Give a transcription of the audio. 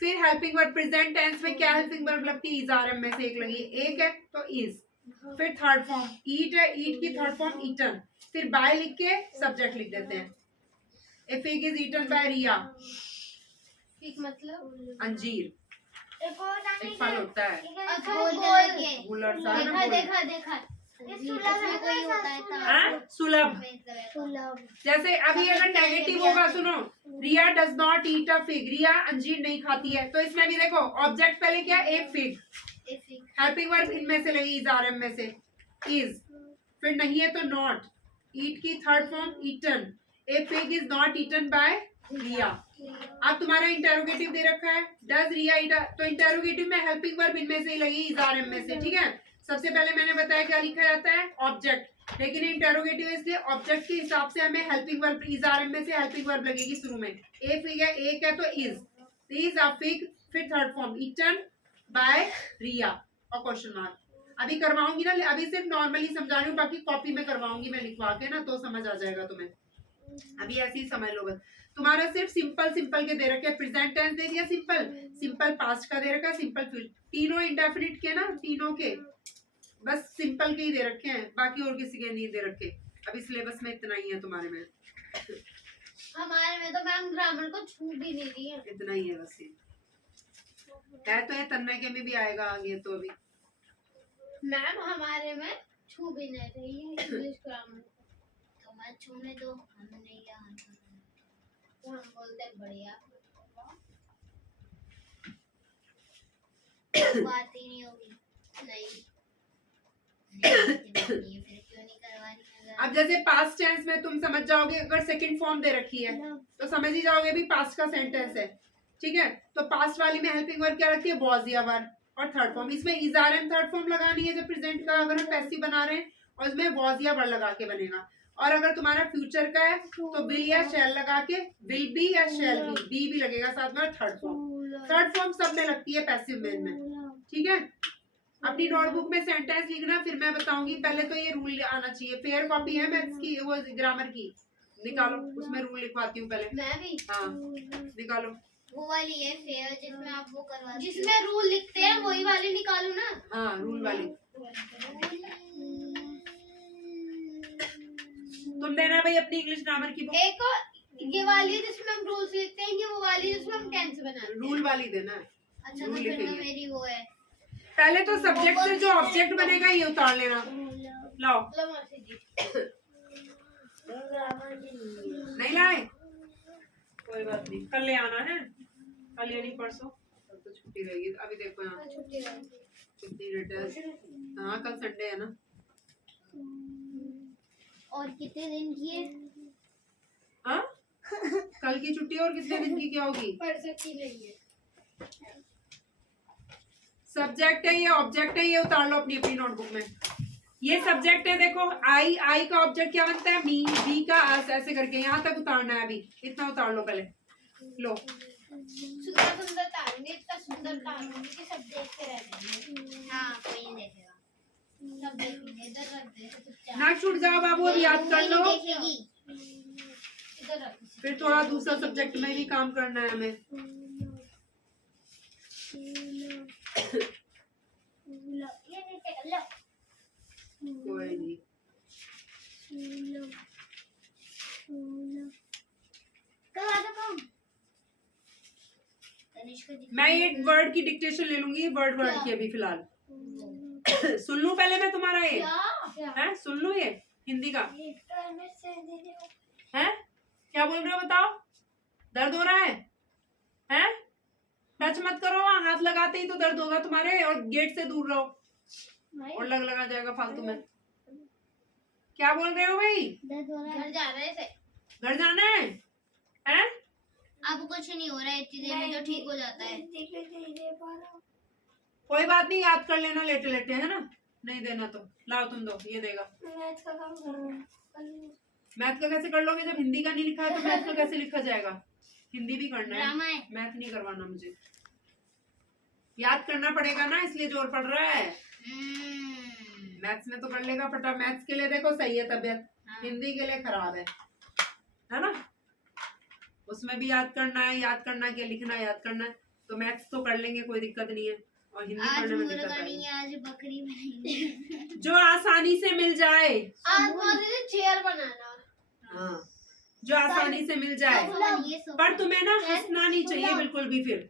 फिर helping verb present tense में क्या हेल्पिंग वर्ब लगती है? इज आर एम में से एक लगी, एक है तो इज। फिर थर्ड फॉर्म ईट है, ईट की थर्ड फॉर्म ईटन। फिर बाय लिख के सब्जेक्ट लिख देते हैं। A fig is eaten by Riya. Fig मतलब अंजीर एक फल होता है। देखा सुलभ। जैसे अभी अगर नेगेटिव होगा, सुनो, Riya does not eat a fig, Riya अंजीर नहीं खाती है, तो इसमें भी देखो ऑब्जेक्ट पहले क्या, ए फिग, हेल्पिंग वर्ब इनमें से लगी इज आर एम में से इज। फिर नहीं है तो नॉट, ईट की third form eaten, a fig is not eaten by Riya. अब तुम्हारा इंटेरोगेटिव दे रखा है, डज रिया ईट, तो इंटेरोगेटिव में हेल्पिंग वर्ब इनमें से ही लगी इज आर एम में से, ठीक है। सबसे पहले मैंने बताया क्या लिखा जाता है, ऑब्जेक्ट, लेकिन इंटेरोगेटिव इसलिए ऑब्जेक्ट के हिसाब से हमें helping verb is are am में से हेल्पिंग वर्ब लगेगी शुरू में। ए फिग है, एक है तो इज अ फिग, फिर थर्ड फॉर्म ईटन बाय रिया और क्वेश्चन मार्क। अभी करवाऊंगी ना, अभी सिर्फ नॉर्मली समझा रही हूँ, बाकी कॉपी में करवाऊंगी मैं लिखवा के ना, तो समझ आ जाएगा तुम्हें। अभी ऐसे ही समझ लो बस। तुम्हारा सिर्फ सिंपल सिंपल के दे रखे, प्रेजेंट टेंस दे दिया सिंपल, सिंपल पास्ट का दे रखा है, सिंपल फ्यूचर, तीनों इंडेफिनिट के ना, तीनों के बस सिंपल के ही दे रखे हैं, बाकी और किसी के नहीं दे रखे। अभी सिलेबस में इतना ही है तुम्हारे में। हमारे में तो मैम ग्रामर को छू भी नहीं रही है, इतना ही है बस। है तो ये तन्मय के में भी आएगा आगे, तो अभी मैम हमारे में छू भी नहीं रही है इंग्लिश ग्रामर, तो मैं छूने दो, हमें नहीं याद, तो हम बोलते बढ़िया बात ही नहीं होगी। नहीं फिर क्यों नहीं करवा रही? अब जैसे पास्ट टेंस में तुम समझ जाओगे, अगर सेकंड फॉर्म दे रखी है तो समझ ही जाओगे भी पास्ट का सेंटेंस है, ठीक है। तो पास्ट वाली में हेल्पिंग वर्ब क्या रखती है, वॉज या वर, और थर्ड फॉर्म इसमें is are am third form लगानी है जब प्रेजेंट का अगर हम पैसिव बना रहे हैं, और इसमें वॉज या वर लगा के बनेगा। और अगर तुम्हारा फ्यूचर का है तो विल या शैल लगा के, विल बी या शैल बी भी लगेगा साथ में, थर्ड फॉर्म सब में लगती है पैसिव में, ठीक है। अपनी नोटबुक में सेंटेंस लिखना, फिर मैं बताऊंगी। पहले तो ये रूल आना चाहिए, फेयर कॉपी है मैथ्स की, वो ग्रामर की, निकालो, उसमें रूल लिखवाती हूँ पहले। मैं भी, हाँ निकालो। वो वाली है फेयर जिसमें आप वो करवा, जिसमें रूल लिखते हैं वही वाली निकालो ना। हाँ रूल वाली तुम देना भाई अपनी इंग्लिश ग्रामर की बुक। एक ये वाली जिसमें हम रूल्स लिखते हैं, ये वो वाली जिसमें हम टेंस बनाते हैं, रूल वाली देना। अच्छा तो फिर मेरी वो है, पहले तो सब्जेक्ट से जो ऑब्जेक्ट बनेगा ये उतार लेना। लाओ नहीं लाए, कोई बात नहीं, कल ले आना है, कल या नहीं परसों, तब तो छुट्टी रहेगी। अभी देखो यहाँ छुट्टी रेट, हाँ कल संडे है ना। और कितने दिन की है? हाँ कल की छुट्टी और कितने दिन की क्या होगी? परसों की नहीं है। सब्जेक्ट है ये, ऑब्जेक्ट है ये, उतार लो अपनी अपनी नोटबुक में। ये सब्जेक्ट है, देखो आई, आई का ऑब्जेक्ट क्या बनता है, मी, बी का अस, ऐसे करके यहाँ तक उतारना है। अभी इतना उतार लो पहले, लो। सुंदरता इतना सुंदरता कि सब देखते रहते हैं। हाँ कोई नहीं देखेगा, सब देखेंगे, इधर रख दे, ना छूट जाओ बाबू, अब याद कर लो। इधर रख, फिर थोड़ा दूसरा सब्जेक्ट में भी काम करना है हमें। कोई नहीं, मैं ये वर्ड की डिक्टेशन ले लूंगी, वर्ड की अभी फिलहाल। सुन लूं पहले मैं तुम्हारा ये है, सुन लूं ये हिंदी का है। क्या बोल रहे हो बताओ, दर्द हो रहा है? टच मत करो, हाथ लगाते ही तो दर्द होगा तुम्हारे, और गेट से दूर रहो और लगा जाएगा फालतू में। क्या बोल रहे हो भाई? घर जा रहे थे, घर जाना है? अब कुछ नहीं हो रहा है, इतनी देर में तो ठीक हो जाता है। कोई बात नहीं, याद कर लेना लेटे लेटे, है ना। नहीं देना तो लाओ, तुम दो, ये देगा। मैथ का कैसे कर लोगे जब हिंदी का नहीं लिखा है, तो मैथ का कैसे लिखा जाएगा? हिंदी भी करना है, मैथ नहीं करवाना मुझे, याद करना पड़ेगा ना, इसलिए जोर पड़ रहा है। मैथ्स में तो कर लेगा फटा, मैथ्स के लिए देखो सही है तबियत, हिंदी के लिए खराब है ना। उसमें भी याद करना है, याद करना क्या लिखना है, याद करना है। तो मैथ्स तो कर लेंगे, कोई दिक्कत नहीं है, और हिंदी आज पढ़ने में दिक्कत मुर्गा आएगी। नहीं है, आज बकरी बनेगी। जो आसानी से मिल जाए, आज मुझे चेयर बनाना। हाँ, जो आसानी से मिल जाए, ये सब पर तुम्हें ना हंसना नहीं चाहिए बिल्कुल भी फिर।